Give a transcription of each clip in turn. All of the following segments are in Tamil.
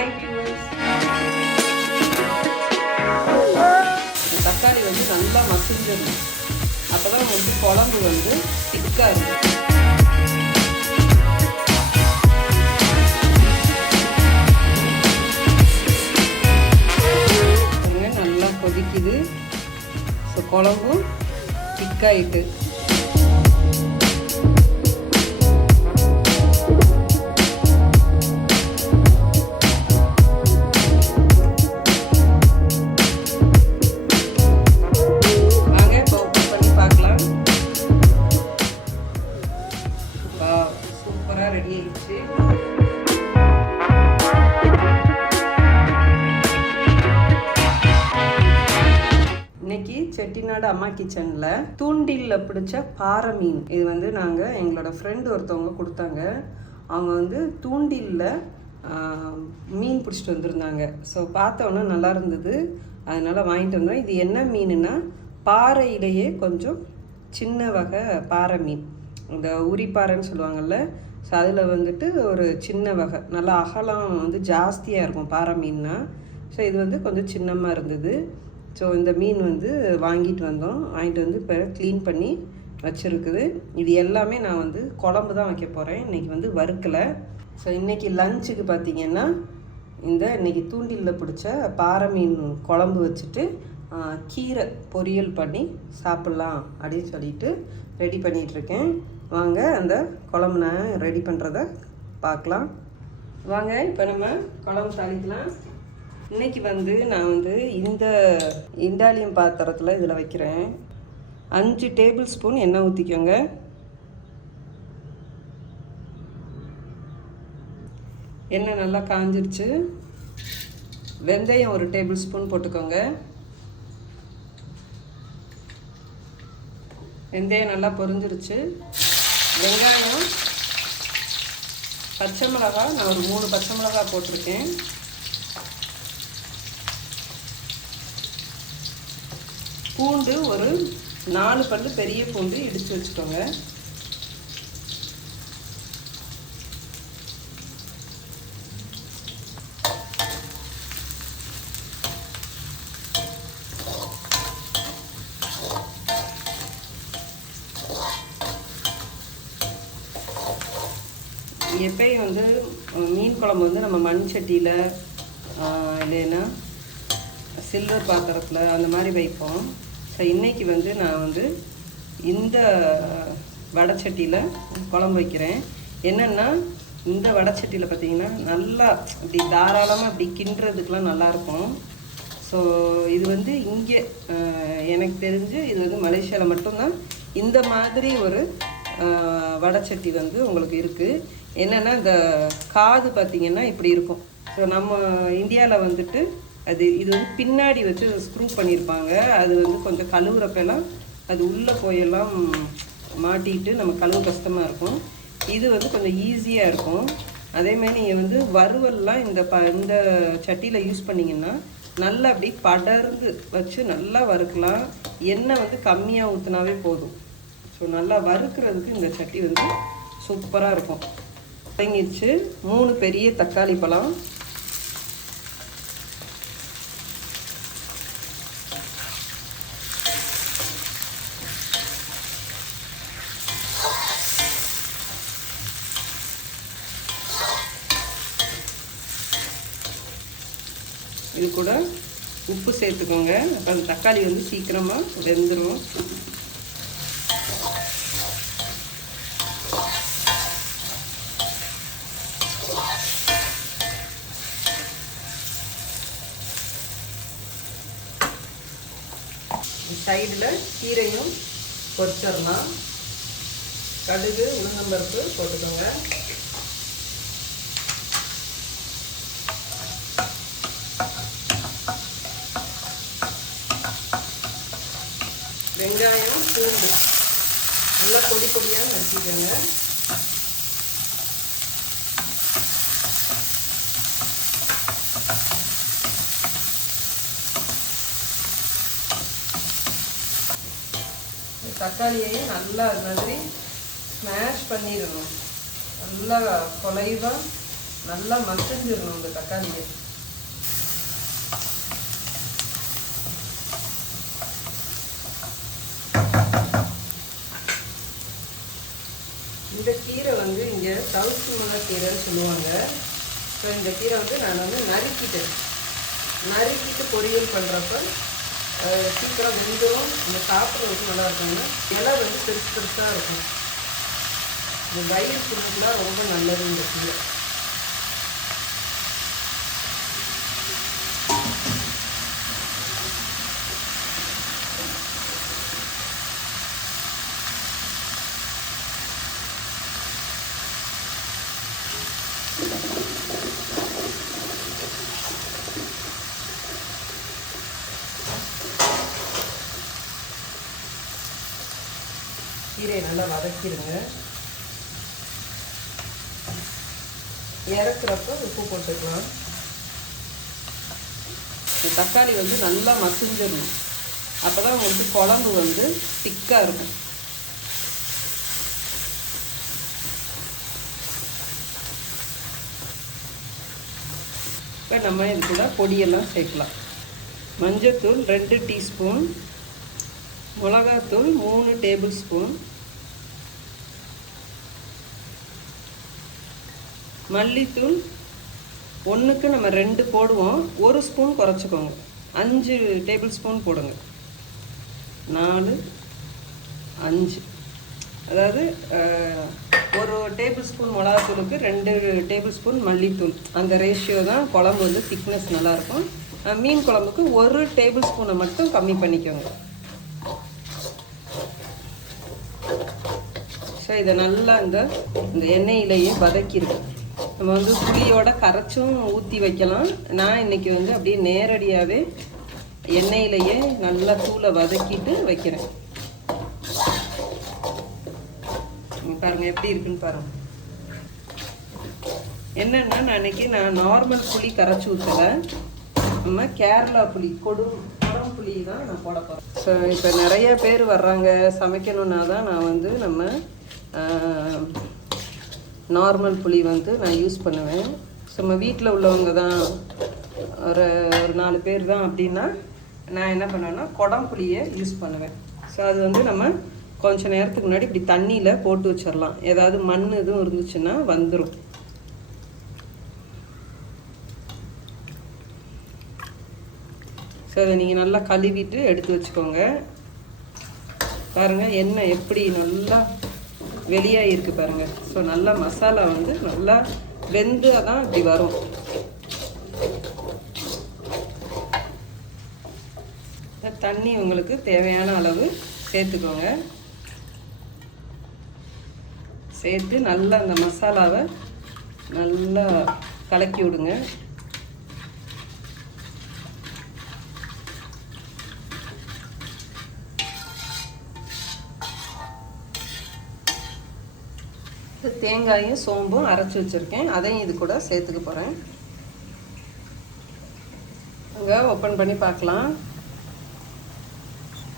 பாய் வியூவர்ஸ் தக்காளி வந்து நல்லா மசிஞ்சிடணும் அப்போ தான் வந்து குழம்பு வந்து திக்காக இருக்கும் நல்லா கொதிக்குது. ஸோ குழம்பும் திக்காயிட்டு செட்டிநாடு அம்மா கிச்சனில் தூண்டிலில் பிடிச்ச பாறை மீன். இது வந்து நாங்கள் எங்களோட ஃப்ரெண்டு ஒருத்தவங்க கொடுத்தாங்க. அவங்க வந்து தூண்டிலில் மீன் பிடிச்சிட்டு வந்திருந்தாங்க. ஸோ பார்த்தோன்னே நல்லா இருந்தது. அதனால் வாங்கிட்டு வந்தோம். இது என்ன மீனுன்னா பாறையிலேயே கொஞ்சம் சின்ன வகை பாறை மீன். இந்த உரிப்பாறைன்னு சொல்லுவாங்கள்ல ஸோ அதில் வந்துட்டு ஒரு சின்ன வகை. நல்லா அகலம் வந்து ஜாஸ்தியாக இருக்கும் பாறை மீன்னா. ஸோ இது வந்து கொஞ்சம் சின்னமாக இருந்தது. ஸோ இந்த மீன் வந்து வாங்கிட்டு வந்தோம். வாங்கிட்டு வந்து இப்போ க்ளீன் பண்ணி வச்சுருக்குது. இது எல்லாமே நான் வந்து குழம்பு தான் வைக்க போகிறேன் இன்றைக்கி வந்து வறுக்கலை. ஸோ இன்றைக்கி லஞ்சுக்கு பார்த்திங்கன்னா இந்த இன்னைக்கு தூண்டிலில் பிடிச்ச பாறை மீன் குழம்பு வச்சுட்டு கீரை பொரியல் பண்ணி சாப்பிட்லாம் அப்படின்னு சொல்லிட்டு ரெடி பண்ணிகிட்ருக்கேன் வாங்க அந்த குழம்பு நான் ரெடி பண்ணுறத பார்க்கலாம். வாங்க இப்போ நம்ம குழம்பு தாளிக்கலாம். இன்னைக்கு வந்து நான் வந்து இந்த இண்டாலியம் பாத்திரத்தில் இதில் வைக்கிறேன். அஞ்சு டேபிள் ஸ்பூன் எண்ணெய் ஊற்றிக்கோங்க எண்ணெய் நல்லா காஞ்சிருச்சு. வெந்தயம் ஒரு டேபிள் ஸ்பூன் போட்டுக்கோங்க. வெந்தயம் நல்லா பொரிஞ்சிருச்சு. வெங்காயம் பச்சை மிளகா நான் ஒரு மூணு பச்சை மிளகா போட்டிருக்கேன். பூண்டு ஒரு நாலு பல்லு பெரிய பூண்டு இடித்து வச்சுக்கோங்க. எப்பயும் வந்து மீன் குழம்பு வந்து நம்ம மண் சட்டியில் இல்லைன்னா சில்வர் பாத்திரத்தில் அந்த மாதிரி வைப்போம். ஸோ இன்றைக்கி வந்து நான் வந்து இந்த வடைச்சட்டியில் குழம்பு வைக்கிறேன். என்னென்னா இந்த வடைச்சட்டியில் பார்த்தீங்கன்னா நல்லா இப்படி தாராளமாக இப்படி கிண்டுறதுக்கெலாம் நல்லாயிருக்கும் ஸோ இது வந்து இங்கே எனக்கு தெரிஞ்சு இது வந்து மலேசியாவில் மட்டும்தான். இந்த மாதிரி ஒரு அஹ், வடைச்சட்டி வந்து உங்களுக்கு இருக்குது என்னென்னா இந்த காது பார்த்திங்கன்னா இப்படி இருக்கும். ஸோ நம்ம இந்தியாவில் வந்துட்டு அது இது வந்து பின்னாடி வச்சு ஸ்க்ரூ பண்ணியிருப்பாங்க. அது வந்து கொஞ்சம் கழுவுறப்பெல்லாம் அது உள்ளே போயெல்லாம் மாட்டிட்டு நம்ம கழுவு கஷ்டமாக இருக்கும். இது வந்து கொஞ்சம் ஈஸியாக இருக்கும். அதேமாதிரி நீங்கள் வந்து வறுவல்லாம் இந்த ப இந்த சட்டியில் யூஸ் பண்ணிங்கன்னா நல்லா அப்படி படர்ந்து வச்சு நல்லா வறுக்கலாம். எண்ணெய் வந்து கம்மியாக ஊற்றினாவே போதும். ஸோ நல்லா வறுக்கிறதுக்கு இந்த சட்டி வந்து சூப்பராக இருக்கும். தொடங்கிடுச்சு மூணு பெரிய தக்காளி பழம் இது கூட உப்பு சேர்த்துக்கோங்க அப்போ அந்த தக்காளி வந்து சீக்கிரமாக வெந்துடும் சைடில் கீரையும் பொரிச்சிடலாம். கடுகு உளுந்தம்பருப்பு போட்டுக்கோங்க. வெங்காயம் பூண்டு. நல்லா பொடி பொடியாக நறுக்கிக்கோங்க. தக்காளியையும் நல்லா அது மாதிரி ஸ்மாஷ் பண்ணிடணும். நல்லா குலைவாக நல்லா மசிஞ்சிடணும் இந்த தக்காளியை. இந்த கீரை வந்து இங்கே தவிர்த்து முள்ள கீரைன்னு சொல்லுவாங்க. ஸோ இந்த கீரை வந்து நான் வந்து நறுக்கிட்டேன் நறுக்கிட்டு பொரியல் பண்ணுறப்ப சீக்கிரம் வெந்துடும் இந்த சாப்பிட்றதுக்கு நல்லா இருக்கும்னா இலை வந்து பெருசு பெருசாக இருக்கும். இந்த வயிறு புண்ணுக்குலாம் ரொம்ப நல்லது இந்த கீரை. கீரையை நல்லா வதக்கிடுங்க. இறக்குறப்ப உப்பு போட்டுக்கலாம். இந்த தக்காளி வந்து நல்லா மசிஞ்சிடணும். அப்போ தான் உங்களுக்கு குழம்பு வந்து திக்காக இருக்கும். இப்போ நம்ம இது கூட பொடியெல்லாம் சேர்க்கலாம். மஞ்சத்தூள் ரெண்டு டீஸ்பூன். மிளகாத்தூள் மூணு டேபிள் ஸ்பூன். மல்லித்தூள் ஒன்றுக்கு நம்ம ரெண்டு போடுவோம். ஒரு ஸ்பூன் குறைச்சிக்கோங்க. அஞ்சு டேபிள் ஸ்பூன் போடுங்க. நாலு அஞ்சு. அதாவது ஒரு டேபிள் ஸ்பூன் மிளகாத்தூளுக்கு ரெண்டு டேபிள் ஸ்பூன் மல்லித்தூள். அந்த ரேஷியோ தான் குழம்பு வந்து திக்னஸ் நல்லாயிருக்கும். மீன் குழம்புக்கு ஒரு டேபிள் ஸ்பூனை மட்டும் கம்மி பண்ணிக்கோங்க. ஸோ இதை நல்லா இந்த இந்த எண்ணெயிலேயே வதக்கிடுவோம் நம்ம வந்து புளியோட கரைச்சும் ஊற்றி வைக்கலாம். நான் இன்னைக்கு வந்து அப்படியே நேரடியாகவே எண்ணெயிலேயே நல்லா தூளை வதக்கிட்டு வைக்கிறேன். பாருங்கள் பாருங்க எப்படி இருக்குன்னு பாருங்க. என்னன்னா நான் அன்னைக்கு நான் நார்மல் புளி கரைச்சி ஊற்றலை நம்ம கேரளா புளி கொடும் குடம் புளி தான் நான் போட போகிறேன் ஸோ இப்போ நிறைய பேர் வர்றாங்க சமைக்கணுன்னா தான் நான் வந்து நம்ம நார்மல் புளி வந்து நான் யூஸ் பண்ணுவேன். நம்ம வீட்டில் உள்ளவங்க தான் ஒரு ஒரு நாலு பேர் தான் அப்படின்னா நான் என்ன பண்ணுவேன்னா குடம் புளியை யூஸ் பண்ணுவேன். ஸோ அது வந்து நம்ம கொஞ்ச நேரத்துக்கு முன்னாடி இப்படி தண்ணியில் போட்டு வச்சிடலாம் ஏதாவது மண் எதுவும் இருந்துச்சுன்னா வந்துடும் ஸோ அதை நீங்கள் நல்லா கழுவிட்டு எடுத்து வச்சுக்கோங்க. பாருங்கள் எண்ணெய் எப்படி நல்லா வெளியாக இருக்கு பாருங்க. ஸோ நல்லா மசாலா வந்து நல்லா வெந்து தான் இப்படி வரும். தண்ணி உங்களுக்கு தேவையான அளவு சேர்த்துக்கோங்க. சேர்த்து நல்லா அந்த மசாலாவை நல்லா கலக்கி விடுங்க. தேங்காயும் சோம்பும் அரைச்சி வச்சுருக்கேன். அதையும் இது கூட சேர்த்துக்க போகிறேன் அங்கே ஓப்பன் பண்ணி பார்க்கலாம்.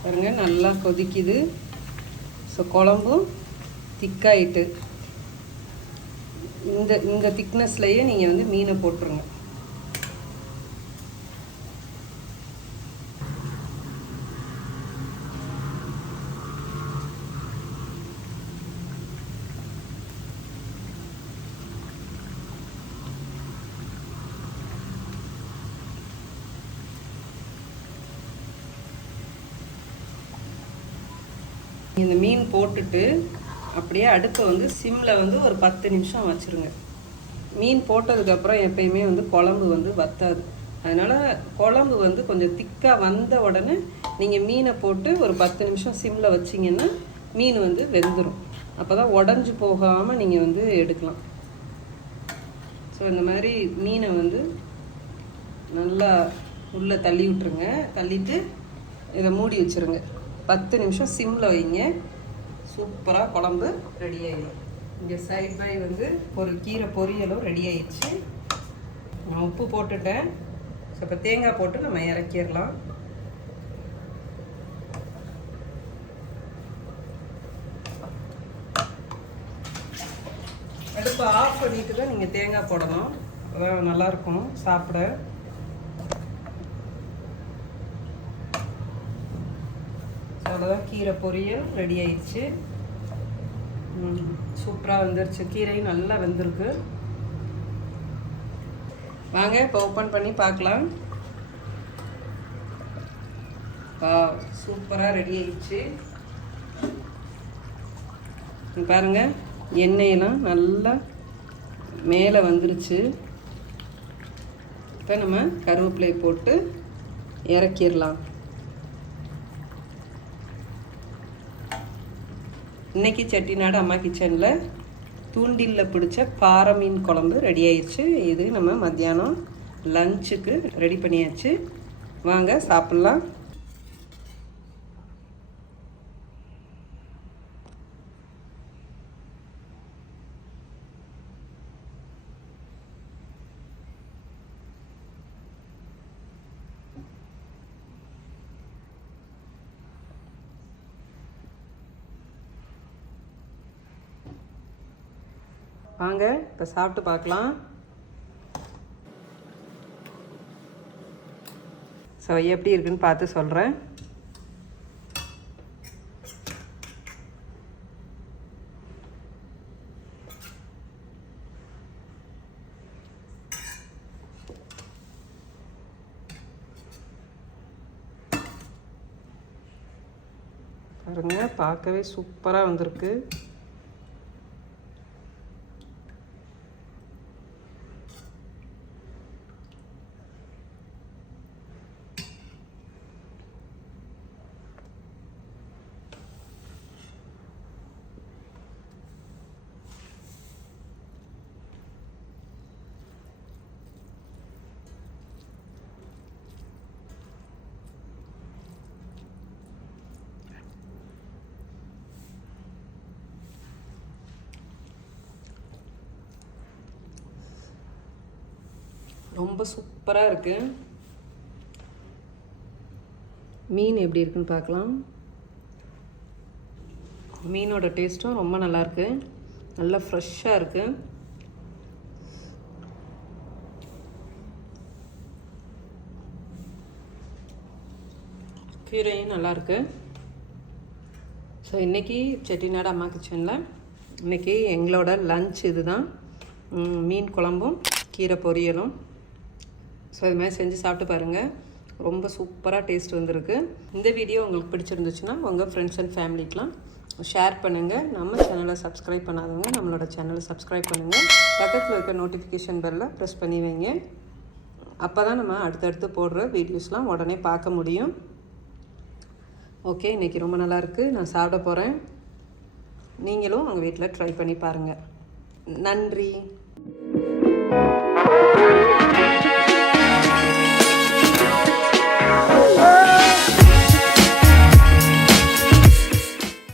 பாருங்க நல்லா கொதிக்குது. ஸோ குழம்பும் திக்காயிட்டு இந்த இந்த திக்னஸ்லையே நீங்கள் வந்து மீனை போட்டுருங்க. இந்த மீன் போட்டுட்டு அப்படியே அடுப்பை வந்து சிம்மில் வந்து ஒரு பத்து நிமிஷம் வச்சுருங்க. மீன் போட்டதுக்கப்புறம் எப்பயுமே வந்து குழம்பு வந்து வத்தாது. அதனால் குழம்பு வந்து கொஞ்சம் திக்காக வந்த உடனே நீங்கள் மீனை போட்டு ஒரு பத்து நிமிஷம் சிம்மில் வச்சிங்கன்னா மீன் வந்து வெந்துடும் அப்போ தான் உடஞ்சி போகாமல் நீங்கள் வந்து எடுக்கலாம். ஸோ இந்த மாதிரி மீனை வந்து நல்லா உள்ளே தள்ளி விட்டுருங்க. தள்ளிட்டு இதை மூடி வச்சுருங்க. பத்து நிமிஷம் சிம்மில் வைங்க. சூப்பராக குழம்பு ரெடி ஆகிடும் இங்கே சைட் பை வந்து ஒரு கீரை பொரியலும் ரெடி ஆயிடுச்சு. நான் உப்பு போட்டுட்டேன். ஸோ இப்போ தேங்காய் போட்டு நம்ம இறக்கிடலாம். அடுப்பு ஆஃப் பண்ணிட்டு தான் நீங்கள் தேங்காய் போடணும். அதான் நல்லாயிருக்கும் சாப்பிட. அவ்வளோதான் கீரை பொரியல் ரெடி ஆயிடுச்சு. சூப்பராக வந்துருச்சு. கீரையும் நல்லா வெந்திருக்கு. வாங்க இப்போ ஓப்பன் பண்ணி பார்க்கலாம். சூப்பராக ரெடி ஆயிடுச்சு. பாருங்கள் எண்ணெயெல்லாம் நல்லா மேலே வந்துருச்சு. இப்போ நம்ம கருவேப்பிலை போட்டு இறக்கிடலாம். இன்னைக்கு செட்டிநாடு அம்மா கிச்சனில் தூண்டிலில் பிடிச்ச பாறை மீன் குழம்பு ரெடி ஆயிடுச்சு. இது நம்ம மத்தியானம் லஞ்சுக்கு ரெடி பண்ணியாச்சு. வாங்க சாப்பிட்லாம். வாங்க இப்போ சாப்பிட்டு பார்க்கலாம். ஸோ எப்படி இருக்குன்னு பார்த்து சொல்கிறேன் பாருங்க பார்க்கவே சூப்பராக வந்திருக்கு. ரொம்ப சூப்பராக இருக்கு. மீன் எப்படி இருக்குன்னு பார்க்கலாம். மீனோட டேஸ்ட்டும் ரொம்ப நல்லா இருக்கு. நல்லா ஃப்ரெஷ்ஷாக இருக்கு. கீரையும் நல்லா இருக்கு. ஸோ இன்றைக்கி செட்டிநாடு அம்மா கிச்சனில் இன்றைக்கி எங்களோட லஞ்ச் இதுதான். தான் மீன் குழம்பும் கீரை பொரியலும். ஸோ இது மாதிரி செஞ்சு சாப்பிட்டு பாருங்கள் ரொம்ப சூப்பராக டேஸ்ட் வந்திருக்கு. இந்த வீடியோ உங்களுக்கு பிடிச்சிருந்துச்சுன்னா உங்கள் ஃப்ரெண்ட்ஸ் அண்ட் ஃபேமிலிக்கெலாம் ஷேர் பண்ணுங்கள் நம்ம சேனலை சப்ஸ்கிரைப் பண்ணாதவங்க நம்மளோட சேனலை சப்ஸ்கிரைப் பண்ணுங்கள் பக்கத்தில் இருக்க நோட்டிஃபிகேஷன் பெல்ல ப்ரெஸ் பண்ணி வைங்க. அப்போ தான் நம்ம அடுத்தடுத்து போடுற வீடியோஸ்லாம் உடனே பார்க்க முடியும். ஓகே இன்றைக்கி ரொம்ப நல்லாயிருக்கு நான் சாப்பிட போகிறேன் நீங்களும் உங்கள் வீட்டில் ட்ரை பண்ணி பாருங்கள் நன்றி.